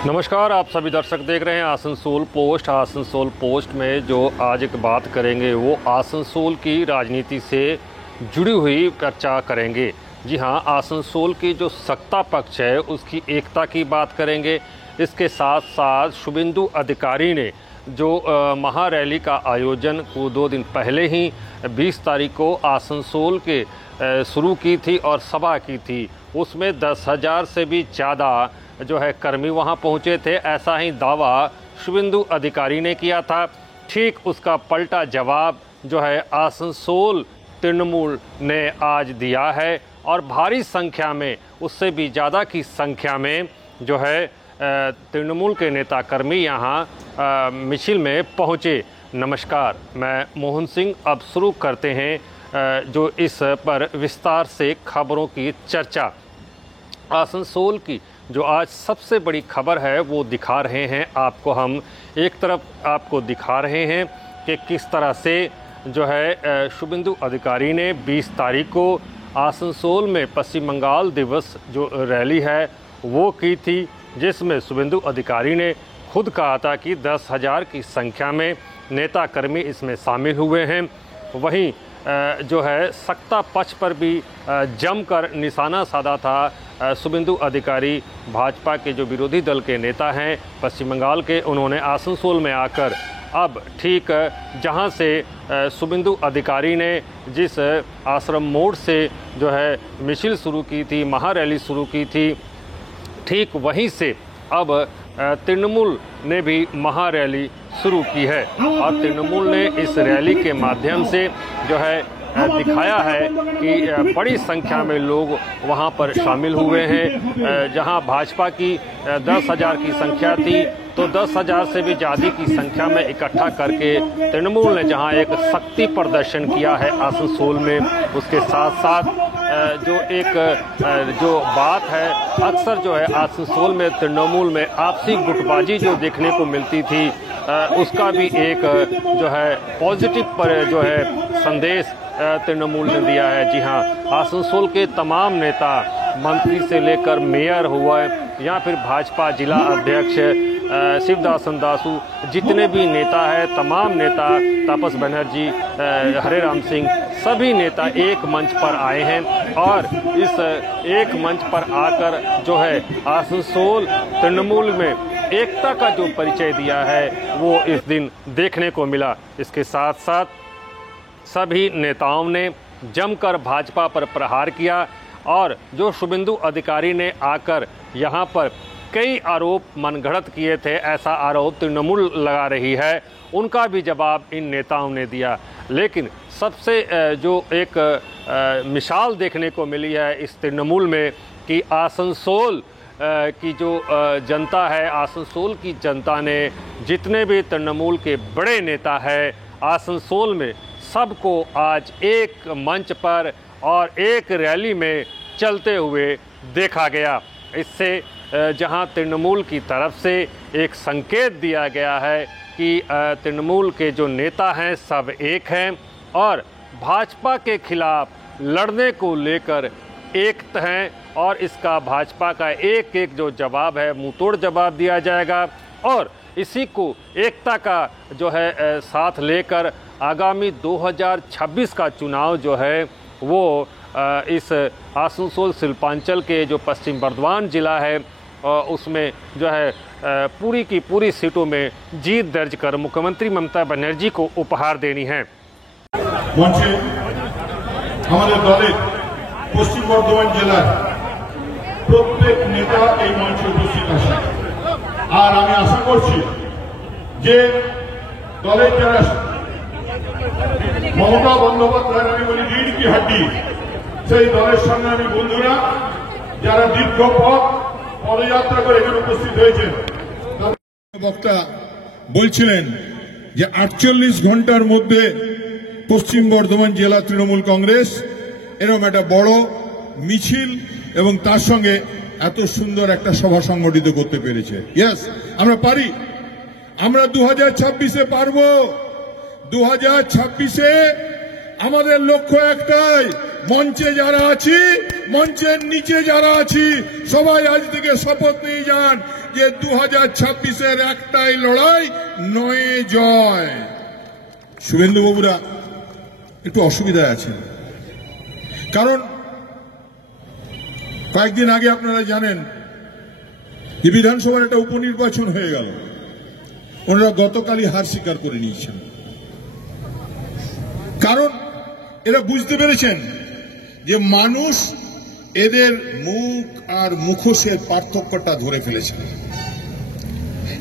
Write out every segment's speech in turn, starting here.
नमस्कार, आप सभी दर्शक देख रहे हैं आसनसोल पोस्ट। आसनसोल पोस्ट में जो आज एक बात करेंगे वो आसनसोल की राजनीति से जुड़ी हुई चर्चा करेंगे। जी हाँ, आसनसोल की जो सत्ता पक्ष है उसकी एकता की बात करेंगे। इसके साथ साथ शुभेंदु अधिकारी ने जो महारैली का आयोजन को 2 दिन पहले ही 20 तारीख को आसनसोल के शुरू की थी और सभा की थी। उसमें 10,000 से भी ज़्यादा जो है कर्मी वहां पहुंचे थे, ऐसा ही दावा शुभेंदु अधिकारी ने किया था। ठीक उसका पलटा जवाब जो है आसनसोल तृणमूल ने आज दिया है और भारी संख्या में, उससे भी ज़्यादा की संख्या में जो है तृणमूल के नेता कर्मी यहाँ मिছিল में पहुँचे। नमस्कार, मैं मोहन सिंह। अब शुरू करते हैं जो इस पर विस्तार से खबरों की चर्चा। आसनसोल की जो आज सबसे बड़ी खबर है वो दिखा रहे हैं आपको। हम एक तरफ आपको दिखा रहे हैं कि किस तरह से जो है शुभेंदु अधिकारी ने 20 तारीख को आसनसोल में पश्चिम बंगाल दिवस जो रैली है वो की थी, जिसमें शुभेंदु अधिकारी ने खुद कहा था कि 10,000 की संख्या में नेता कर्मी इसमें शामिल हुए हैं। वहीं जो है सत्ता पक्ष पर भी जमकर निशाना साधा था शुभेंदु अधिकारी। भाजपा के जो विरोधी दल के नेता हैं पश्चिम बंगाल के, उन्होंने आसनसोल में आकर अब ठीक जहां से शुभेंदु अधिकारी ने जिस आश्रम मोड़ से जो है मिছিল शुरू की थी, महारैली शुरू की थी, ठीक वहीं से अब तृणमूल ने भी महारैली शुरू की है। और तृणमूल ने इस रैली के माध्यम से जो है दिखाया है कि बड़ी संख्या में लोग वहां पर शामिल हुए हैं। जहां भाजपा की 10,000 की संख्या थी तो 10,000 से भी ज़्यादा की संख्या में इकट्ठा करके तृणमूल ने जहां एक शक्ति प्रदर्शन किया है आसनसोल में। उसके साथ साथ जो एक जो बात है, अक्सर जो है आसनसोल में तृणमूल में आपसी गुटबाजी जो देखने को मिलती थी, उसका भी एक जो है पॉजिटिव पर जो है संदेश तृणमूल ने दिया है। जी हाँ, आसनसोल के तमाम नेता, मंत्री से लेकर मेयर हुआ या फिर भाजपा जिला अध्यक्ष शिवदासन दासू, जितने भी नेता हैं, तमाम नेता, तापस बनर्जी, हरे राम सिंह, सभी नेता एक मंच पर आए हैं और इस एक मंच पर आकर जो है आसनसोल तृणमूल में एकता का जो परिचय दिया है वो इस दिन देखने को मिला। इसके साथ साथ सभी नेताओं ने जमकर भाजपा पर प्रहार किया और जो शुभेंदु अधिकारी ने आकर यहाँ पर कई आरोप मनगढ़ंत किए थे, ऐसा आरोप तृणमूल लगा रही है, उनका भी जवाब इन नेताओं ने दिया। लेकिन सबसे जो एक मिसाल देखने को मिली है इस तृणमूल में कि आसनसोल की जो जनता है, आसनसोल की जनता ने जितने भी तृणमूल के बड़े नेता हैं आसनसोल में, सबको आज एक मंच पर और एक रैली में चलते हुए देखा गया। इससे जहां तृणमूल की तरफ से एक संकेत दिया गया है कि तृणमूल के जो नेता हैं सब एक हैं और भाजपा के खिलाफ लड़ने को लेकर एक हैं और इसका भाजपा का एक एक जो जवाब है मुंहतोड़ जवाब दिया जाएगा। और इसी को एकता का जो है साथ लेकर आगामी 2026 का चुनाव जो है वो इस आसनसोल शिल्पांचल के जो पश्चिम बर्धमान जिला है उसमें जो है पूरी की पूरी सीटों में जीत दर्ज कर मुख्यमंत्री ममता बनर्जी को उपहार देनी है। मंचे हमारे दलेर पश्चिम बर्धमान जिला प्रत्येक नेता এই মঞ্চে উপস্থিত আছে আর আমি আশা করছি যে দলের যারা মমতা বন্দ্যোপাধ্যায় আমি বলি रीढ़ की हड्डी সেই দলের সঙ্গে আমি বন্ধুরা যারা দীর্ঘ পথ পদযাত্রা করে এখানে উপস্থিত হয়েছেন। বক্তা বলছিলেন যে 48 ঘন্টার মধ্যে পশ্চিম বর্ধমান জেলা তৃণমূল কংগ্রেস এরকম একটা বড় মিছিল এবং তার সঙ্গে এত সুন্দর একটা সভা সংগঠিত করতে পেরেছে। ইয়েস, আমরা পারি, আমরা 2026-এ পারবো। 2026-এ আমাদের লক্ষ্য একটাই, মঞ্চে যারা আছি, মঞ্চের নিচে যারা আছি, সবাই আজ থেকে শপথ নিয়ে যান যে 2026-এর একটাই লড়াই, নয় জয়। শুভেন্দু বাবুরা একটু অসুবিধায় আছেন, কারণ কয়েকদিন আগে আপনারা জানেন যে বিধানসভার একটা উপনির্বাচন হয়ে গেল, ওনারা গতকালই হার স্বীকার করে নিয়েছেন। কারণ এরা বুঝতে পেরেছেন যে মানুষ এদের মুখ আর মুখোশের পার্থক্যটা ধরে ফেলেছে।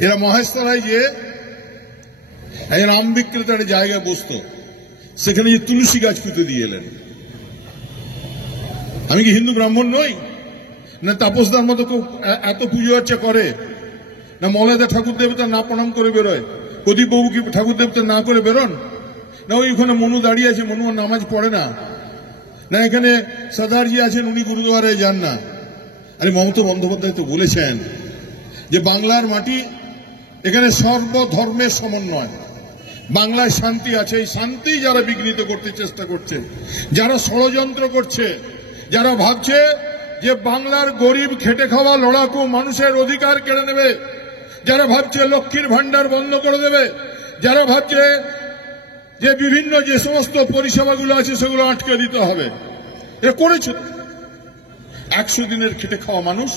এরা মহেশতলায় যে একজন আম বিক্রেতার জায়গায় বসতো, সেখানে যে তুলসী গাছ পুঁতে দিয়ে এলেন। আমি কি হিন্দু ব্রাহ্মণ নই? না তাপসদার মতো কেউ এত পুজো আর্চা করে? না মৌলাদা ঠাকুর দেবতা না প্রণাম করে বেরোয়? প্রদীপ বাবু কি ঠাকুর দেবতা না করে বেরোন? না ওইখানে মনু দাঁড়িয়ে আছে, মনু নামাজ পড়ে না? না এখানে সর্দারজি আছেন, উনি গুরুদুয়ারায় যান না? আরে মমতা বন্দ্যোপাধ্যায় তো বলেছেন যে বাংলার মাটি, এখানে সর্বধর্মের সমন্বয়, বাংলায় শান্তি আছে। এই শান্তি যারা বিঘ্নিত করতে চেষ্টা করছে, যারা ষড়যন্ত্র করছে, যারা ভাবছে যে বাংলার গরিব খেটে খাওয়া লড়াকু মানুষের অধিকার কেড়ে নেবে, যারা ভাবছে লক্ষ্মীর ভান্ডার বন্ধ করে দেবে, যারা ভাবছে যে বিভিন্ন যে সমস্ত পরিষেবাগুলো আছে সেগুলো আটকে দিতে হবে, এ করেছে। 100 দিনের খেটে খাওয়া মানুষ,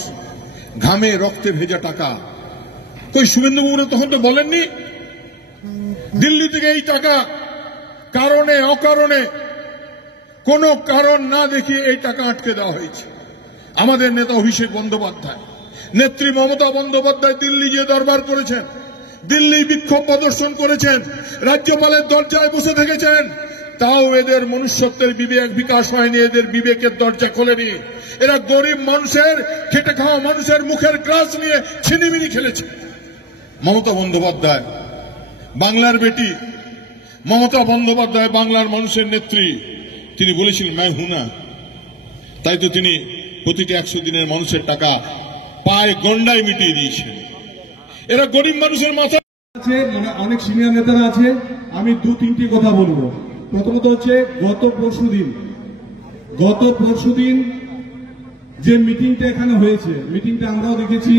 ঘামে রক্তে ভেজা টাকা। কই শুভেন্দু বাবু তখন তো বলেননি? দিল্লি থেকে এই টাকা কারণে অকারণে কোনো কারণ না দেখিয়ে এই টাকা আটকে দেওয়া হয়েছে। আমাদের নেতা অভিষেক বন্দ্যোপাধ্যায়, নেত্রী মমতা বন্দ্যোপাধ্যায় দিল্লি গিয়ে দরবার করেছেন, দিল্লি বিক্ষোভ প্রদর্শন করেছেন, রাজ্যপালের দরজায় বসে থেকেছেন, তাও এদের মনুষ্যত্বের বিবেক বিকাশ হয়নি, এদের বিবেকের দরজা খোলেনি। এরা গরিব মানুষের, খেটে খাওয়া মানুষের মুখের গ্রাস নিয়ে ছিনিমিনি খেলেছে। মমতা বন্দ্যোপাধ্যায় বাংলার বেটি, মমতা বন্দ্যোপাধ্যায় বাংলার মানুষের নেত্রী, তিনি বলেছিলেন मैं हूं ना, তাই তো তিনি প্রতিটি 100 দিনের মানুষের টাকা পায়ে গন্ডায় মিটিয়ে দিয়েছেন। এরা গরিব মানুষের মাথা আছে, মানে অনেক সিনিয়র নেতারা আছে। আমি 2-3টি কথা বলবো। প্রথমত হচ্ছে গত পরশুদিন যে মিটিংটা এখানে হয়েছে, মিটিংটা আমরাও দেখেছি।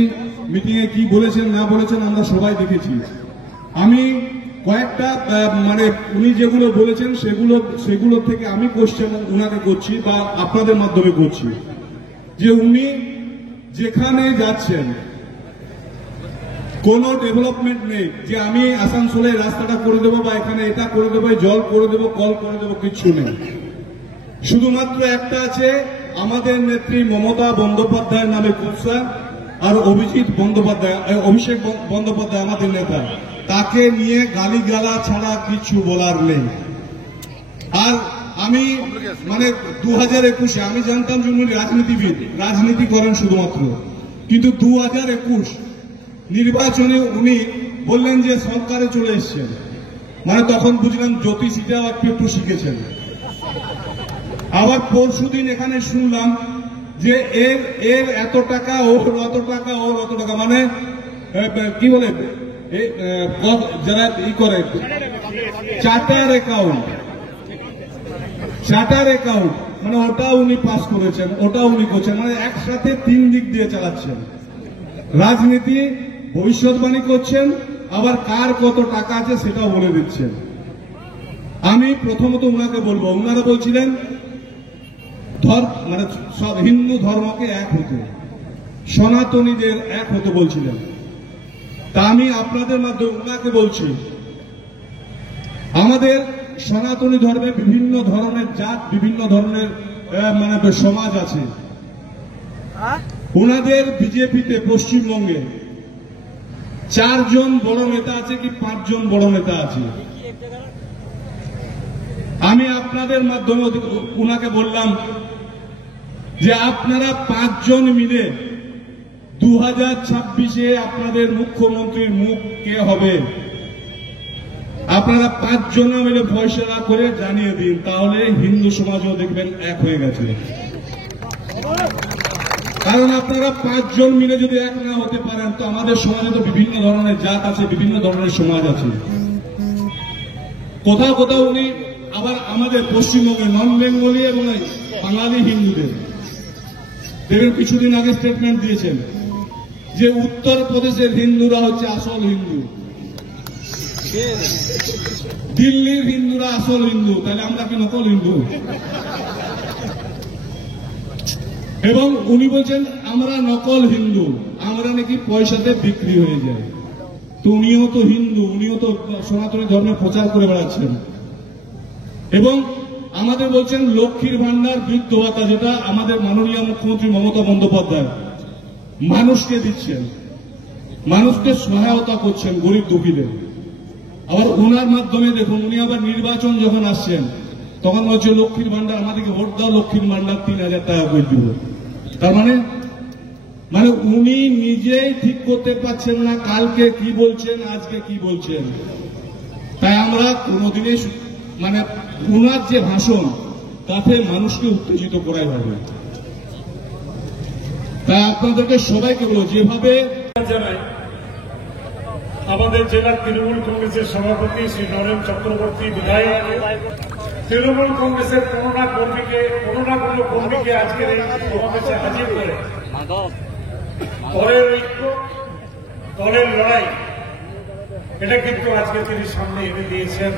মিটিংয়ে কি বলেছেন না বলেছেন আমরা সবাই দেখেছি। আমি কয়েকটা মানে উনি যেগুলো বলেছেন সেগুলো থেকে আমি কোশ্চেন উনাকে করছি বা আপনাদের মাধ্যমে করছি, যে উনি যেখানে যাচ্ছেন কোনো ডেভেলপমেন্ট নেই, যে আমি আসানসোলে রাস্তাটা করে দেবো বা এখানে এটা করে দেবো, জল করে দেবো, কল করে দেবো, কিচ্ছু নেই। শুধুমাত্র একটা আছে, আমাদের নেত্রী মমতা বন্দ্যোপাধ্যায়ের নামে কুৎসা, আর অভিষেক বন্দ্যোপাধ্যায় আমাদের নেতা, তাকে নিয়ে গালিগালা ছাড়া কিছু বলার নেই। আর আমি মানে 2021-এ আমি জানতাম যে উনি রাজনীতিবিদ, রাজনীতি করেন শুধুমাত্র, কিন্তু 2021 নির্বাচনে উনি বললেন যে সরকারে চলে এসছেন, মানে তখন বুঝলাম জ্যোতিষীটাও একটু শিখেছেন। আবার পরশুদিন এখানে শুনলাম যে এর এত টাকা, ওর অত টাকা, ওর অত টাকা, মানে কি বলে যারা ই করে চার্টার অ্যাকাউন্ট, মানে ওটা উনি পাস করেছেন, ওটা উনি করছেন, মানে একসাথে 3 দিক দিয়ে চালাচ্ছেন রাজনীতি। ভবিষ্যৎবাণী করছেন, আবার কার কত টাকা আছে সেটাও বলে দিচ্ছেন। আমি প্রথমত উনাকে বলবো, উনারা বলছিলেন মানে সব হিন্দু ধর্মকে এক হতে, সনাতনীদের এক হতে বলছিলেন। তা আমি আপনাদের মাধ্যমে উনাকে বলছি, আমাদের সনাতনী ধর্মে বিভিন্ন ধরনের জাত, বিভিন্ন ধরনের মানে সমাজ আছে। উনাদের বিজেপিতে পশ্চিমবঙ্গে 4 জন বড় নেতা আছে কি 5 জন বড় নেতা আছে। আমি আপনাদের মাধ্যমে উনাকে বললাম যে আপনারা 5 জন মিলে 2026-এ আপনাদের মুখ্যমন্ত্রীর মুখ কে হবে, আপনারা 5 জন মিলে ফয়সলা করে জানিয়ে দিন, তাহলে হিন্দু সমাজও দেখবেন এক হয়ে গেছে। কারণ আপনারা 5 জন মিলে যদি এক না হতে পারেন, তো আমাদের সমাজে তো বিভিন্ন ধরনের জাত আছে, বিভিন্ন ধরনের সমাজ আছে। কোথাও কোথাও উনি আবার আমাদের পশ্চিমবঙ্গে নন বেঙ্গলি এবং বাঙালি হিন্দুদের দেখবেন কিছুদিন আগে স্টেটমেন্ট দিয়েছেন যে উত্তরপ্রদেশের হিন্দুরা হচ্ছে আসল হিন্দু, দিল্লির হিন্দুরা আসল হিন্দু, তাহলে আমরা কি নকল হিন্দু? এবং উনি বলছেন আমরা নকল হিন্দু, আমরা নাকি পয়সাতে বিক্রি হয়ে যায়। তো উনিও তো হিন্দু, উনিও তো সনাতনী ধর্মের প্রচার করে বেড়াচ্ছেন। এবং আমাদের বলছেন লক্ষ্মীর ভান্ডার, বৃদ্ধ ভাতা, যেটা আমাদের মাননীয় মুখ্যমন্ত্রী মমতা বন্দ্যোপাধ্যায় মানুষকে দিচ্ছেন, মানুষকে সহায়তা করছেন গরিব দুঃখীদের। আবার ওনার মাধ্যমে দেখুন, উনি আবার নির্বাচন যখন আসছেন তখন বলছে লক্ষ্মীর ভান্ডার, আমাদেরকে ভোট দাও, লক্ষ্মীর ভান্ডার 3000 টাকা করে দিব। তার মানে উনি নিজেই ঠিক করতে পারছেন না কালকে কি বলছেন, আজকে কি বলছেন। তাই আমরা কোনোদিনই উনার যে ভাষণ তাতে মানুষকে উত্তেজিত করাই হবে। তাই আপনাদেরকে সবাইকে বলবো, যেভাবে জানাই আমাদের জেলার তৃণমূল কংগ্রেসের সভাপতি শ্রী নরেন চক্রবর্তী বিধায়ক, তৃণমূল কংগ্রেসের কোনো না কোনো কর্মীকে আজকের এই সমাবেশে হাজির করে দলের ঐক্য, দলের লড়াই, এটা কিন্তু আজকে তিনি সামনে এনে দিয়েছেন।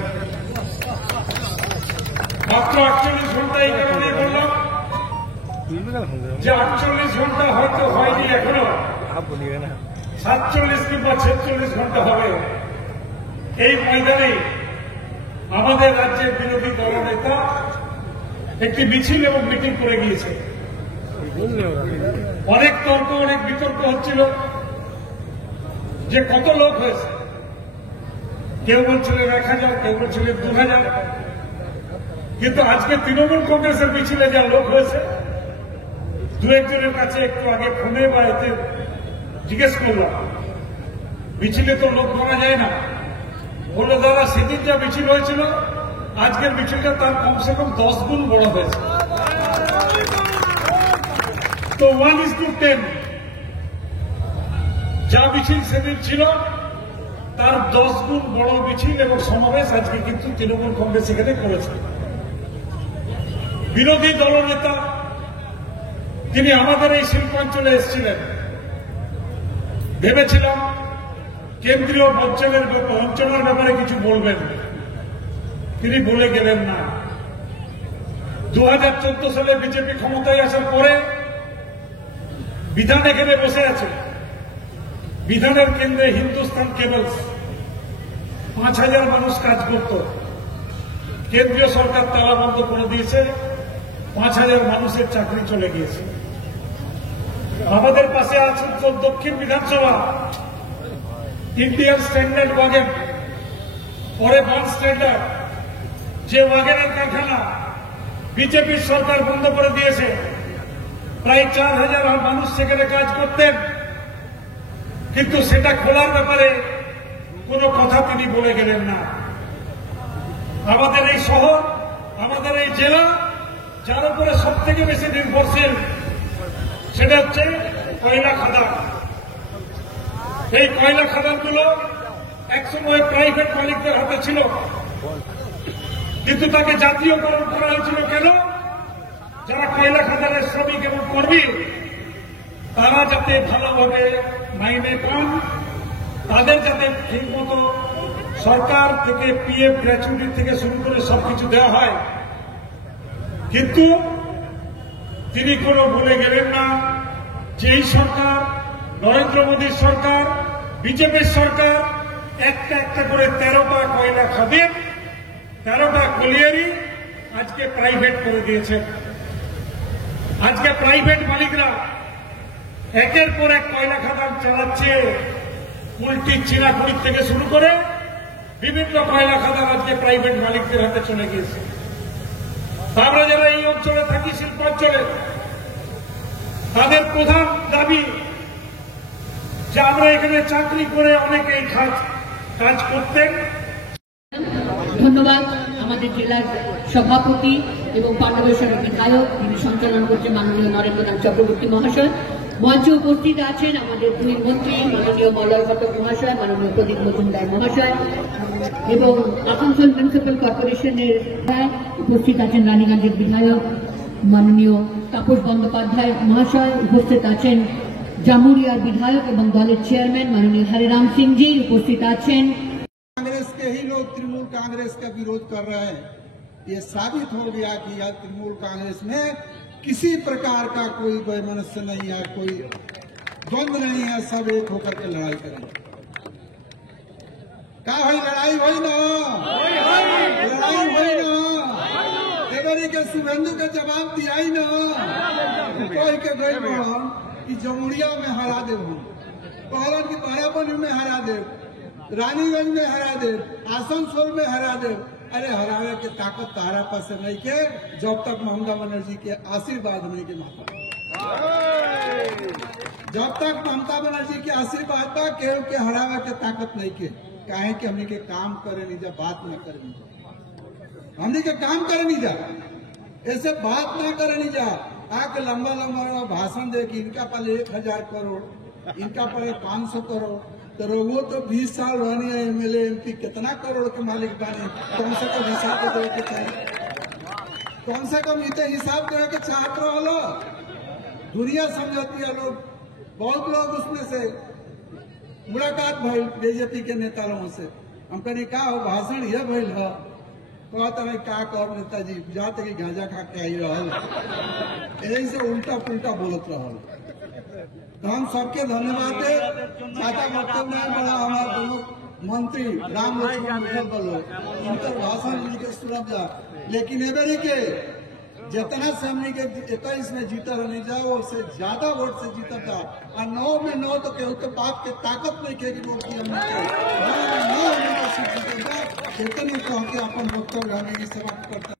মাত্র 48 ঘন্টা, এই কারণে বললাম যে 48 ঘন্টা হয়তো হয়নি এখনো, 47 কিংবা 46 ঘন্টা হবে। এই ময়দানে আমাদের রাজ্যের বিরোধী দলনেতা একটি মিছিল এবং মিটিং করে গিয়েছে। অনেক তর্ক, অনেক বিতর্ক হচ্ছিল যে কত লোক হয়েছে। কেউ বলছিলেন 1000, কেউ বলছিলেন 2000। কিন্তু আজকে তৃণমূল কংগ্রেসের মিছিলে যা লোক হয়েছে, দু একজনের কাছে একটু আগে ফোনে বা এতে জিজ্ঞেস করলাম, মিছিলে তো লোক করা যায় না। বললো দাদা, সেদিন যা মিছিল হয়েছিল আজকের মিছিলটা তার কমসে কম 10 গুণ বড় হয়েছে। তো 1:10 যা মিছিল সেদিন ছিল তার 10 গুণ বড় মিছিল এবং সমাবেশ আজকে কিন্তু তৃণমূল কংগ্রেস এখানে করেছে। বিরোধী দলনেতা তিনি আমাদের এই শিল্পাঞ্চলে এসেছিলেন, ভেবেছিলাম কেন্দ্রীয় বঞ্চনার ব্যাপারে কিছু বলবেন, তিনি বলে গেলেন না। 2014 সালে বিজেপি ক্ষমতায় আসার পরে বিধান এখানে বসে আছে, বিধানের কেন্দ্রে হিন্দুস্তান কেবলস 5000 মানুষ কাজ করত। কেন্দ্রীয় সরকার তালা বন্ধ করে দিয়েছে, 5000 মানুষের চাকরি চলে গিয়েছে। আমাদের পাশে আছে দক্ষিণ বিধানসভা, ইন্ডিয়ান স্ট্যান্ডার্ড ওয়াগন, পরে বন স্ট্যান্ডার্ড, যে ওয়াগনের কারখানা বিজেপির সরকার বন্ধ করে দিয়েছে। প্রায় 4000 মানুষ সেখানে কাজ করতেন, কিন্তু সেটা খোলার ব্যাপারে কোনো কথা তিনি বলে গেলেন না। আমাদের এই শহর, আমাদের এই জেলা, যার উপরে সব থেকে বেশি নির্ভরশীল সেটা হচ্ছে কয়লা খাদান। এই কয়লা খাদানগুলো একসময় প্রাইভেট মালিকদের হাতে ছিল, কিন্তু তাকে জাতীয়করণ করা হয়েছিল কেন? যারা কয়লা খাদানের শ্রমিক এবং কর্মী, তারা যাতে ভালোভাবে মাইনে পান, তাদের যাতে ঠিকমতো সরকার থেকে পিএফ গ্র্যাচুইটি থেকে শুরু করে সবকিছু দেওয়া হয়। কিন্তু তিনি কোনো বলে গেলেন না যে এই সরকার, নরেন্দ্র মোদীর সরকার, বিজেপির সরকার একটা একটা করে 13টা কয়লা খাদিন, 13টা কলিয়ারি আজকে প্রাইভেট করে দিয়েছে। আজকে প্রাইভেট মালিকরা একের পর এক কয়লা খাদান চালাচ্ছে। কুলটি, চিনাকুড়ি থেকে শুরু করে বিভিন্ন কয়লা খাদান আজকে প্রাইভেট মালিকদের হাতে চলে গিয়েছে। আমরা যারা এই অঞ্চলে থাকি, শিল্পাঞ্চলে, তাদের প্রধান দাবি যে আমরা এখানে চাকরি করে অনেকে এই কাজ করতেন। ধন্যবাদ আমাদের জেলার সভাপতি এবং পাণ্ডবেশ্বরের বিধায়ক, যিনি সঞ্চালন করছেন মাননীয় নরেন্দ্রনাথ চক্রবর্তী মহাশয়। মঞ্চে উপস্থিত আছেন আমাদের দুই মন্ত্রী, মাননীয় মলয় ঘটক মহাশয়, মাননীয় প্রদীপ মজুমদার মহাশয়, এবং আসানসোল মিউনিসিপ্যাল কর্পোরেশনের উপস্থিত আছেন রানীগঞ্জের বিধায়ক মাননীয় তাপস বন্দ্যোপাধ্যায় মহাশয়, উপস্থিত আছেন জামুরিয়ার বিধায়ক এবং দলের চেয়ারম্যান মাননীয় हरिराम सिंह जी उपस्थित आছেন। कांग्रेस के ही लोग तृणमूल कांग्रेस का विरोध कर रहे हैं। ये साबित हो गया कि यह तृणमूल कांग्रेस में किसी प्रकार का कोई वैमनस्य नहीं है, कोई द्वंद्व नहीं है, सब एक होकर के लड़ाई करेंगे। क्या भाई लड़ाई हुई ना, लड़ाई हुई ना, एवरी के शुभेंदु के जवाब दिया ही ना, कोई के गई बहन कि जमुरिया में हरा दे, कहलन की बाराबंद में हरा दे, रानीगंज में हरा दे, आसनसोल में हरा दे। अरे हरावे के ताकत तारा पास नहीं के जब तक ममता बनर्जी के आशीर्वाद नहीं के माता, जब तक ममता बनर्जी के आशीर्वाद का केव के हरावे के ताकत नहीं के। काहे कि हमने के काम करे नहीं जा, बात न करे नहीं जा, हमने के काम करे नहीं जा, ऐसे बात ना करे नहीं जा। आके लंबा लंबा भाषण दे कि इनका पहले 1000 करोड़, इनका पहले 500 करोड़, तो वो तो 20 साल रहनी है एमएलए एमपी, कितना करोड़ के मालिक बने, कम से कम हिसाब दे के चाहिए, कम से कम इतने हिसाब दे के चाहत रहो। दुनिया समझती है, लोग बहुत लोग उसमें से मुलाकात भइल बीजेपी के नेता लोगों से, हम कहीं का हो भाषण यह भइल है, कहता है का कर नेताजी जाते कि गांजा खा के आई रहल, यही से उल्टा पुल्टा बोलत रहल। तो हम सबके धन्यवाद दे, ज्यादा वक्तव्य नहीं बड़ा, हमारे दोनों मंत्री राम लक्ष्मण मिठल बोलो उनका भाषण लिखे सुनब जा, लेकिन एवरी के जितना से हमने के 21 में जीता रहने जाओ उससे ज्यादा वोट से जीता था, और 9 में 9 तो केहू के बाप के ताकत नहीं के वोट की हमने जितने कह के अपन वक्तव्य हमें समाप्त करते।